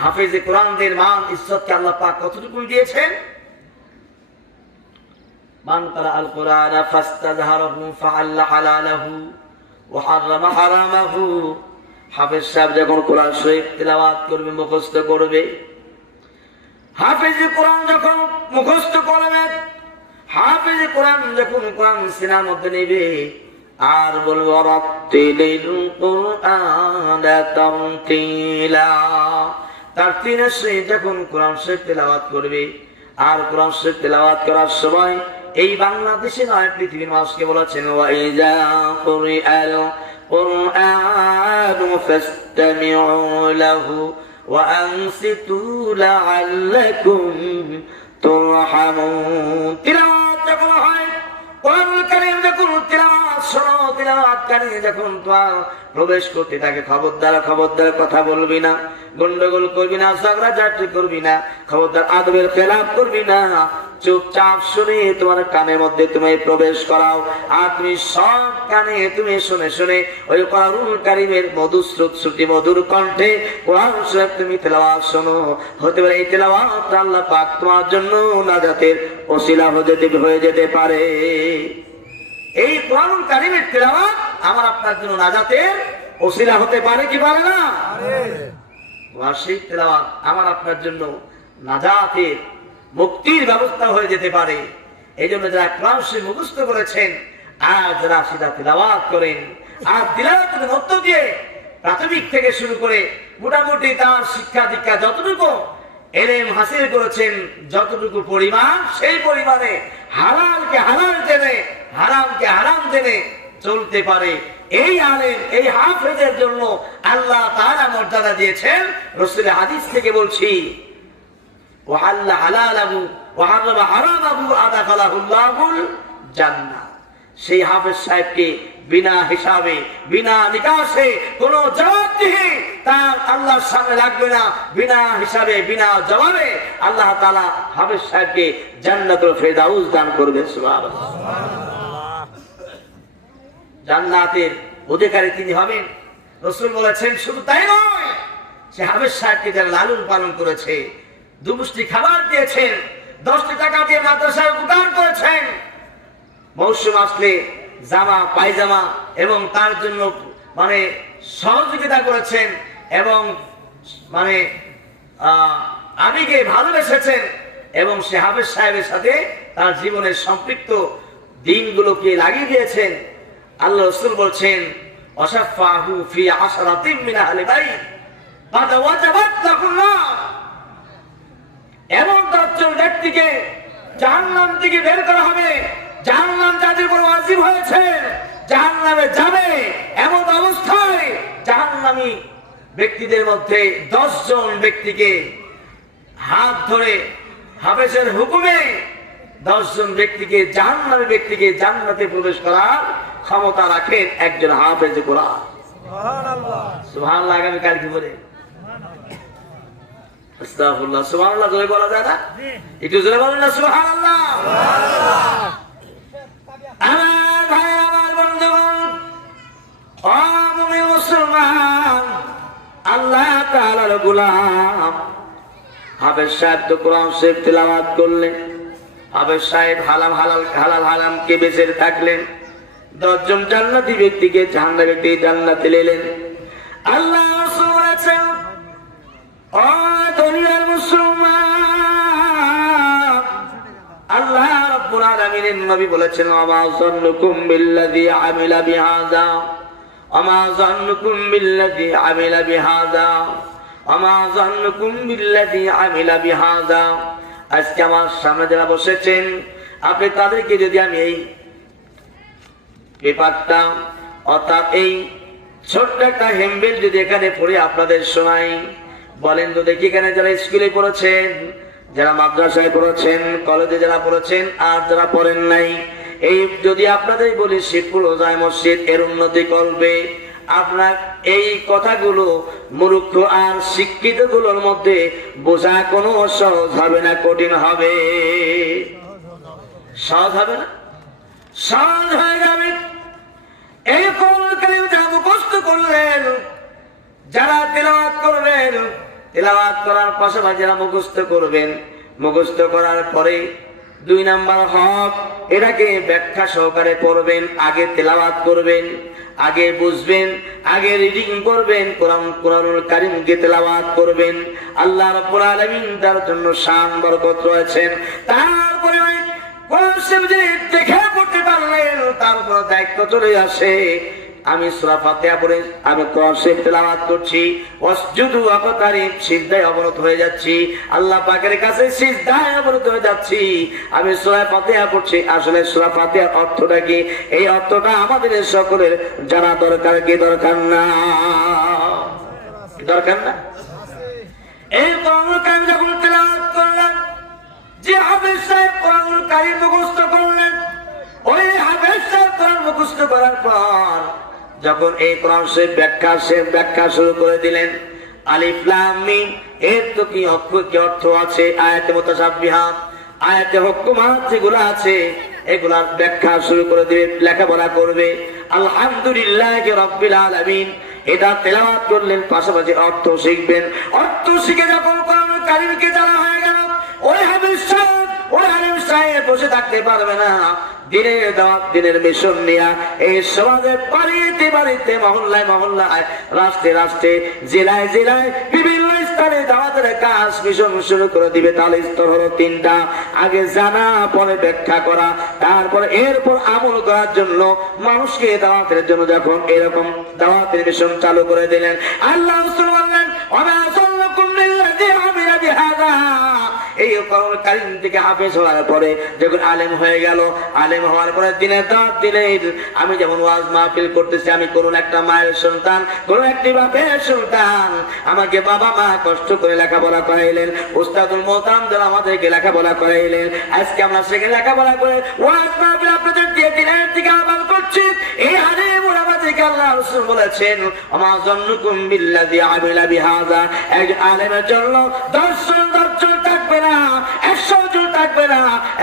হাফেজে কোরআনদের মান ইজ্জতকে আল্লাহ পাক কতটুকু দিয়েছেন। মান ক্বারাআল কুরআনা ফাস্তাযহারাহু ফাআল্লা হালালাহু ওয়া হারামা হারামাহু। হাফেজ সাহেব যখন কোরআন শরীফ তেলাওয়াত করবে, মুখস্থ করবে, হাফেজ কোরআন যখন মুখস্থ করবে, হাফেজ কোরআন যখন কোরআন সিনার মধ্যে নেবে আর বলবে রাত্তিলিল কুরআনা তারতিলা, তার তিনের সহিত যখন কোরআন শরীফ তেলাওয়াত করবে, আর কোরআন শরীফ তেলাওয়াত করার সময় এই বাংলাদেশে নয় পৃথিবীর মানুষকে বলেছেন ওয়া ইযা কুরিআল কুরআনু ফাসতামিউ লাহু ওয়া আনসিতু লাআল্লাকুম তুরহামুন। তিলাওয়াত যখন হয়, কোরআনুল কারীম যখন তিলাওয়াত শোনো, তিলাওয়াতকারী যখন তোমার প্রবেশ করতে থাকে, খবরদার কথা বলবি না, গন্ডগোল করবি না, ঝগড়াঝাটি করবি না, খবরদার আদবের খেলাফ করবি না, চুপচাপ শুনে তোমার কানের মধ্যে তুমি প্রবেশ করাও। আর তুমি সব কানে তুমি শুনে শুনে ওই কোরআনুল কারীমের মধুর শ্রুতি মধুর কণ্ঠে কোরআন শরীফ তুমি তেলাওয়াত শোনো। হতে পারে এই তেলাওয়াত আল্লাহ পাক তোমার জন্য নাজাতের ওসিলা হয়ে যেতে পারে। এই কোরআনুল কারীমের তেলাওয়াত আমার আপনার জন্য নাজাতের ওসিলা হতে পারে কি পারে না? সেই তেলাওয়াত আমার আপনার জন্য নাজাতের মুক্তির ব্যবস্থা হয়ে যেতে পারে। এই জন্য যারা কোরআন শরীফ মুখস্থ করেছেন আর যারা সিধা তিলাওয়াত করেন, আর তিলাওয়াতের মধ্য দিয়ে প্রাথমিক থেকে শুরু করে মোটামুটি তার শিক্ষা দীক্ষা যতটুকু এলেম হাসিল করেছেন, যতটুকু পরিমাণ, সেই পরিমাণে হালালকে হালাল জেনে হারামকে হারাম জেনে চলতে পারে, এই আলেম এই হাফেজের জন্য আল্লাহ তাআলা মর্যাদা দিয়েছেন। রাসূলের হাদিস থেকে বলছি ওয়াহাল্লা হালালাহু ওয়া হারামা হারামাহু আদাখালাহুল্লাহুল জান্নাহ। সেই হাফেজ সাহেবকে বিনা হিসাবে বিনা নিকাশে কোন জবাবদিহি তার আল্লাহর সামনে লাগবে না। বিনা হিসাবে বিনা জবাবে আল্লাহ তাআলা হাফেজ সাহেবকে জান্নাতুল ফেরদাউস দান করবে। সুবহানাল্লাহ। জান্নাতের অধিকারী তিনি হবেন। রাসূল বলেছেন শুধু তাই নয়, সে হাফেজ সাহেবকে যারা লালন পালন করেছে, দুমুষ্টি খাবার দিয়েছেন, 10টি টাকা দিয়ে মাদ্রাসায় উপকার করেছেন, মৌসুম আসলে জামা পায়জামা এবং তার জন্য সহযোগিতা করেছেন, এবং আবেগে ভালোবেসেছেন, এবং সে হাফেজ সাহেবের সাথে তার জীবনের সম্পৃক্ত দিনগুলোকে লাগিয়ে দিয়েছেন। আল্লাহ রাসূল বলছেন ওয়াসাফাহু ফি আশরাতিন মিন আহলি বাইত ফাতাওয়াজাবাত লাহুল্লাহ। এমন 10 জন ব্যক্তিকে জাহান্নাম থেকে বের করা হবে, জাহান্নাম যাদের উপর ওয়াজিব হয়েছে জাহান্নামে যাবে, এমন অবস্থায় জাহান্নামী ব্যক্তিদের মধ্যে 10 জন ব্যক্তিকে হাত ধরে হাফেজের হুকুমে 10 জন ব্যক্তিকে জাহান্নামী ব্যক্তিকে জান্নাতে প্রবেশ করার ক্ষমতা রাখেন একজন হাফেজ কোরআন। সুবহানাল্লাহ। সুবহানাল্লাহ। আগামী কাল কি বলে? আস্তাগফিরুল্লাহ। সুবহানাল্লাহ জোরে বলা যায় না? একটু জোরে বলেন না সুবহানাল্লাহ। সুবহানাল্লাহ। আমার ভাই, আমার বন্ধুগণ, ও মুমিন মুসলমান, আল্লাহ তাআলার গোলাম হাফেজ সাহেব তো কোরআন শরীফ তেলাওয়াত করলেন, হাফেজ সাহেব হালাল হারামকে বেঁচে থাকলেন, 10 জন জান্নাতি ব্যক্তিকে জাহান্নামে থেকে জান্নাতে নিলেন। আল্লাহ রাসূল বলেছেন ও দুনিয়ার মুসলমান, আল্লাহ রাব্বুল আলামিনের নবী বলেছেন আমা যান্নুকুম বিল্লাযী আমিলা বিহাযা, আমা যান্নুকুম বিল্লাযী আমিলা বিহাযা, আমা যান্নুকুম বিল্লাযী আমিলা বিহাযা। আজকে আমার সামনে যারা বসেছেন, আপনি তাদেরকে যদি আমি এই পেপারটা অর্থাৎ এই ছোট্ট একটা হেম্বেল যদি এখানে পড়ে আপনাদের শোনাই, বলেন তো দেখি, এখানে যারা স্কুলে পড়েছেন, যারা মাদ্রাসায় পড়েছেন, কলেজে যারা পড়েছেন, আর যারা পড়েন নাই, এই যদি আপনাদের বলি শিবপুর রোজায় মসজিদ এর উন্নতি করবে, আপনার এই কথাগুলো মূর্খ আর শিক্ষিত গুলোর মধ্যে বোঝা কোনো সহজ হবে না, কঠিন হবে? সহজ হবে না, সহজ হয়ে যাবে। এই কোরআন কারীম যারা মুখস্থ করলেন, যারা তিলাওয়াত করবেন, তেলাওয়াত করার পাশাপাশি যারা মুখস্থ করবেন, মুখস্থ করার পরে 2 নাম্বার হক, এটাকে ব্যাখ্যা সহকারে পড়বেন। আগে তেলাওয়াত করবেন, আগে বুঝবেন, আগে রিডিং করবেন, কোরআনুল কারীমকে তেলাওয়াত করবেন। আল্লাহ রাব্বুল আলামিন তার জন্য শান বরকত রয়েছেন। তারপরে কোরআন শরীফ যদি দেখে পড়তে পারলেন, তারপর দায়িত্ব চলে আসে, আমি সূরা ফাতিহা পড়ে আমি কোরআন শরীফ তেলাওয়াত করছি, ওয়াসজুদু ওয়াকতারিব, সিজদায় অবনত হয়ে যাচ্ছি, আল্লাহ পাকের কাছে সিজদায় অবনত হয়ে যাচ্ছি, আমি সূরা ফাতিহা পড়ছি। আসলে সূরা ফাতিহার অর্থটা কি? এই অর্থটা আমাদের সকলের জানা দরকার কি দরকার না? দরকার না? এই কোরআনুল কারীম যখন তেলাওয়াত করলেন, যে হাফেজ সাহেব কোরআনুল কারীম মুখস্থ করলেন, ওই হাফেজ সাহেব কোরআন মুখস্থ করার পর যখন এই কোরআন শরীফ ব্যাখ্যা শুরু করে দিলেন, আলিফ লাম মিম, এর তো কি অর্থ আছে? আয়াতে মুতাশাবিহা, আয়াতে হুকুমাত যেগুলো আছে এগুলার ব্যাখ্যা শুরু করে দিবে, লেখাপড়া করবে। আলহামদুলিল্লাহি রাব্বিল আলামিন, এটা তেলাওয়াত করলেন, পাশাপাশি অর্থ শিখবেন। অর্থ শিখে যখন কোরআনুল কারীমকে জানা হয়ে গেল, ওই হাফেজ সাহেব, ওই আলেম সাহেব বসে থাকতে পারবে না। দিনের দাওয়াত, দিনের মিশন নিয়ে এই সমাজে বাড়িতে বাড়িতে, মহল্লায় মহল্লায়, রাষ্ট্রে রাষ্ট্রে, জেলায় জেলায়, বিভিন্ন স্থানে দাওয়াতের কাজ মিশন শুরু করে দিবে। তাহলে স্তর হলো 3টা, আগে জানা, পরে ব্যাখ্যা করা, তারপরে এরপর আমল করার জন্য মানুষকে দাওয়াতের জন্য যখন এরকম দাওয়াতের মিশন চালু করে দিলেন, আল্লাহ রাসূল বললেন, ওয়া সাল্লাকুম লিল্লাযী আমিলা বিহাযা। এই কোরআনুল কারীম থেকে হাফেজ হওয়ার পরে যখন আলেম হয়ে গেল, আলেম হওয়ার পরে দিনের দাওয়াত দিলেন। আমি যেমন ওয়াজ মাহফিল করতেছি, আমি কোন একটা মায়ের সন্তান, কোন একটি বাপের সন্তান, আমাকে বাবা মা কষ্ট করে লেখাপড়া করাইলেন, উস্তাদুল মোহতারাম যারা আমাদেরকে লেখাপড়া করাইলেন, আজকে আমরা সেখানে লেখাপড়া করে ওয়াজ মাহফিল আপনাদের দিয়ে দিনের দিকে আমল করছি। এই আলেম ওলামাদেরকে আল্লাহ রাসূল বলেছেন, ওমা যান্নুকুম বিল্লাযী আমিলা বিহাযা, একজন আলেমের জন্য 10 জন থাকবে না, 100 জন থাকবে না,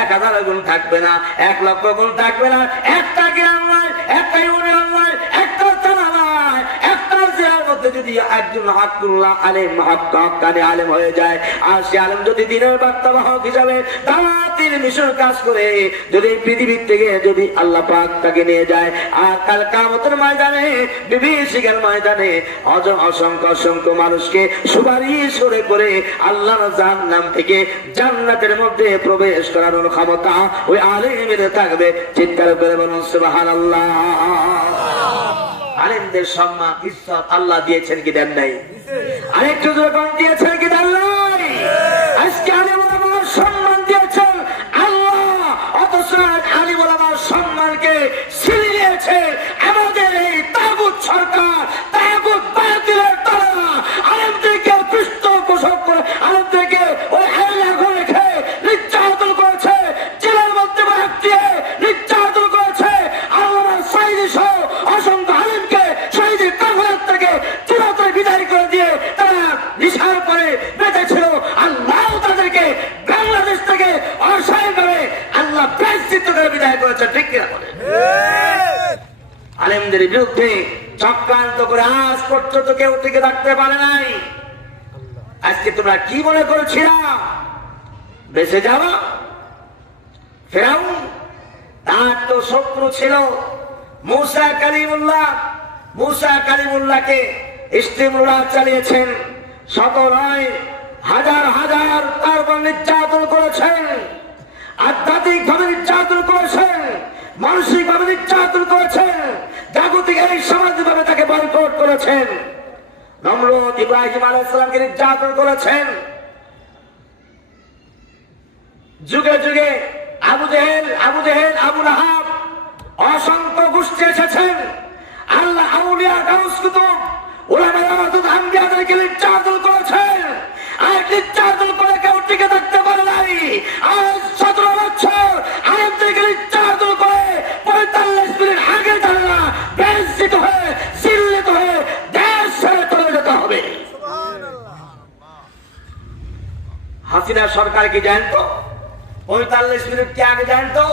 1000 গুণ থাকবে না, 1 লক্ষ গুণ থাকবে না, একটা গ্রাম নয়, একটা ইউনিয়ন নয়, একটা থানা নয়, একটা জেলার মধ্যে যদি একজন হাক্কুল্লাহ আলেম, হাক্কানি আলেম হয়ে যায়, আর সে আলেম যদি দিনের বার্তাবাহক হিসাবে দাওয়াতের মিশন কাজ করে, যদি পৃথিবীর থেকে যদি আল্লাহ পাক তাকে নিয়ে যায়, আর কাল কিয়ামতের ময়দানে, বিভীষিকার ময়দানে অসংখ্য অসংখ্য মানুষকে সুপারিশ করে আল্লাহর জান্নাত থেকে জান্নাতের মধ্যে প্রবেশ করানোর ক্ষমতা ওই আলেমের থাকবে। চিৎকার করে বলুন সুবহানাল্লাহ। আলেমদের সম্মান ইজ্জত আল্লাহ দিয়েছেন কি দেন নাই? আরেকটু যখন দিয়েছেন কি দেন নাই? আজকে আলেম ওলামার সম্মান দিয়েছেন আল্লাহ, অথচ আলেম ওলামার সম্মানকে ছিনিয়ে নিয়েছে আমাদের এই তাগুত সরকার, তাগুত বাতিলের তারা। আলেমদেরকে পৃষ্ঠপোষক করে, আলেমদেরকে ওই আয়না ঘরে রেখে নির্যাতন করেছে, জেলের মধ্যে বাদ দিয়ে নির্যাতন করেছে। আল্লাহ সাইদি সহ অসংখ্য আলেমকে শহীদের কাফেলার থেকে চিরতরে বিদায় করে দিয়ে তারা নিশার পরে বেঁচেছিল। আল্লাহ তাদেরকে বাংলাদেশ থেকে অসহায়ভাবে আল্লাহ প্রায়শ্চিত্ত করে বিদায় করেছে। ঠিক কিনা বলে? আলেমদের বিরুদ্ধে চক্রান্ত করে আজ পর্যন্ত কেউ টিকে থাকতে পারে নাই। আজকে তোমরা কি মনে করেছিলা বেঁচে যাওয়া? ফেরাউন, তার তো শত্রু ছিল মুসা কালিমুল্লাহ। মুসা কালিমুল্লাহকে ইস্তেমরা চালিয়েছেন, শত নয় হাজার হাজার তারপর নির্যাতন করেছেন, আধ্যাত্মিক ভাবে নির্যাতন করেছেন, মানসিক ভাবে নির্যাতন করেছেন, জাগতিক এই সামাজিক ভাবে তাকে বয়কট করেছেন। নমরুদ ইব্রাহিম আলাইহিস সালামকে নির্যাতন করেছেন। যুগে যুগে আবু জেহেল, আবু লাহাব, অসংখ্য গোষ্ঠী এসেছেন। আল্লাহ আউলিয়া গাউস কুতুব উলামায়ে ওয়ারাসাতুল আম্বিয়াদেরকে নির্যাতন করেছেন। আর নির্যাতন করে কেউ টিকে থাকতে পারে নাই। আজ 17 বছর আলেমদেরকে নির্যাতন করে 45 মিনিট আগে তারা বেইজ্জত হয়ে, জিল্লত হয়ে দেশ ছেড়ে চলে যেতে হবে। হাসিনা সরকার কি জানতো 45 মিনিট কি আগে জানতো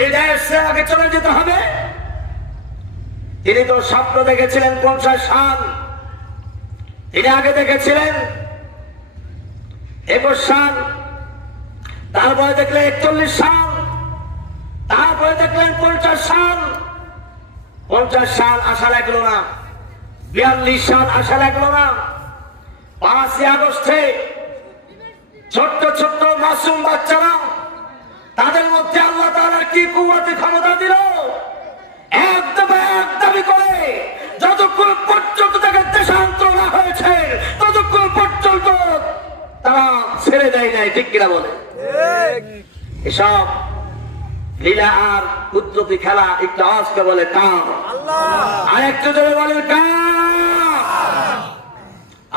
এই দেশ ছেড়ে আগে চলে যেতে হবে? তিনি তো স্বপ্ন দেখেছিলেন 50 সাল, তিনি আগে দেখেছিলেন 21 সাল, তারপরে দেখলেন 41 সাল, তারপরে দেখলেন 50 সাল। 50 সাল আশা লাগলো না, 42 সাল আশা লাগলো না। 5 আগস্টে ছোট্ট ছোট্ট মাসুম বাচ্চারা, তাদের মধ্যে আল্লাহ তাআলা কি কুওয়াতে ক্ষমতা দিল, একদম একদমই করে যতক্ষণ পর্যন্ত তাকে দেশান্তর না হয়েছে ততক্ষণ পর্যন্ত তারা ছেড়ে দেয় নাই। ঠিক কিনা বলে? এসব লীলা আর কুদরতি খেলা একটু আজকে বলে কাম, আর একটু জোরে বলেন কাম।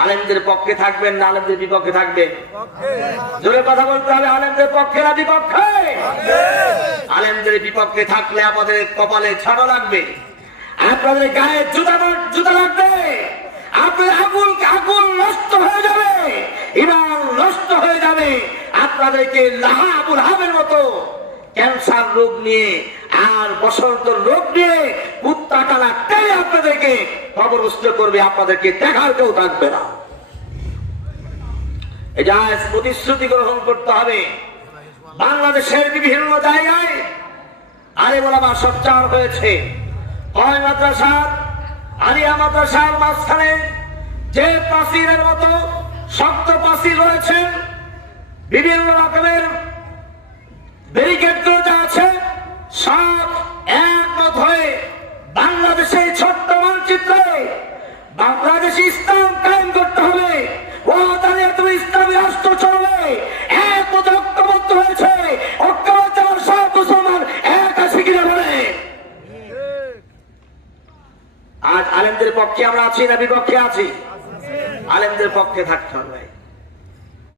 আলেমদের পক্ষে থাকবেন না আলেমদের বিপক্ষে থাকবেন? জোরে কথা বলতে হবে। আলেমদের পক্ষে না বিপক্ষে? আলেমদের বিপক্ষে থাকলে আমাদের কপালে ছাড়া লাগবে, আপনাদের গায়ে জুতা লাগবে, আপনাদের আগুন নষ্ট হয়ে যাবে, ইমান নষ্ট হয়ে যাবে। আপনাদেরকে লাহা আবুল হাবের মতো ক্যান্সার রোগ নিয়ে আর বসন্ত রোগ নিয়ে কুত্তা টানা টেনে আপনাদেরকে কবরস্থ করবে, আপনাদেরকে দেখার কেউ থাকবে না। এটা প্রতিশ্রুতি গ্রহণ করতে হবে। বাংলাদেশের বিভিন্ন জায়গায় আলেম ওলামা সোচ্চার হয়েছে। কয় মাদ্রাসার, আলিয়া মাদ্রাসার মাঝখানে যে প্রাচীরের মতো শক্ত প্রাচীর রয়েছে, বিভিন্ন রকমের ব্যারিকেড গুলো যা আছে, সব একমত হয়ে বাংলাদেশে ছোট্ট মানচিত্রে বাংলাদেশে ইসলাম কায়েম করতে হবে, ওয়াদানিয়াতুল ইসলামী রাষ্ট্র চলবে। একমত ঐক্যবদ্ধ হয়েছে। ঐক্যবদ্ধ হওয়ার সব মুসলমান এক আছে কিনা বলে? আজ আলেমদের পক্ষে আমরা আছি না বিপক্ষে আছি? আলেমদের পক্ষে থাকতে হবে।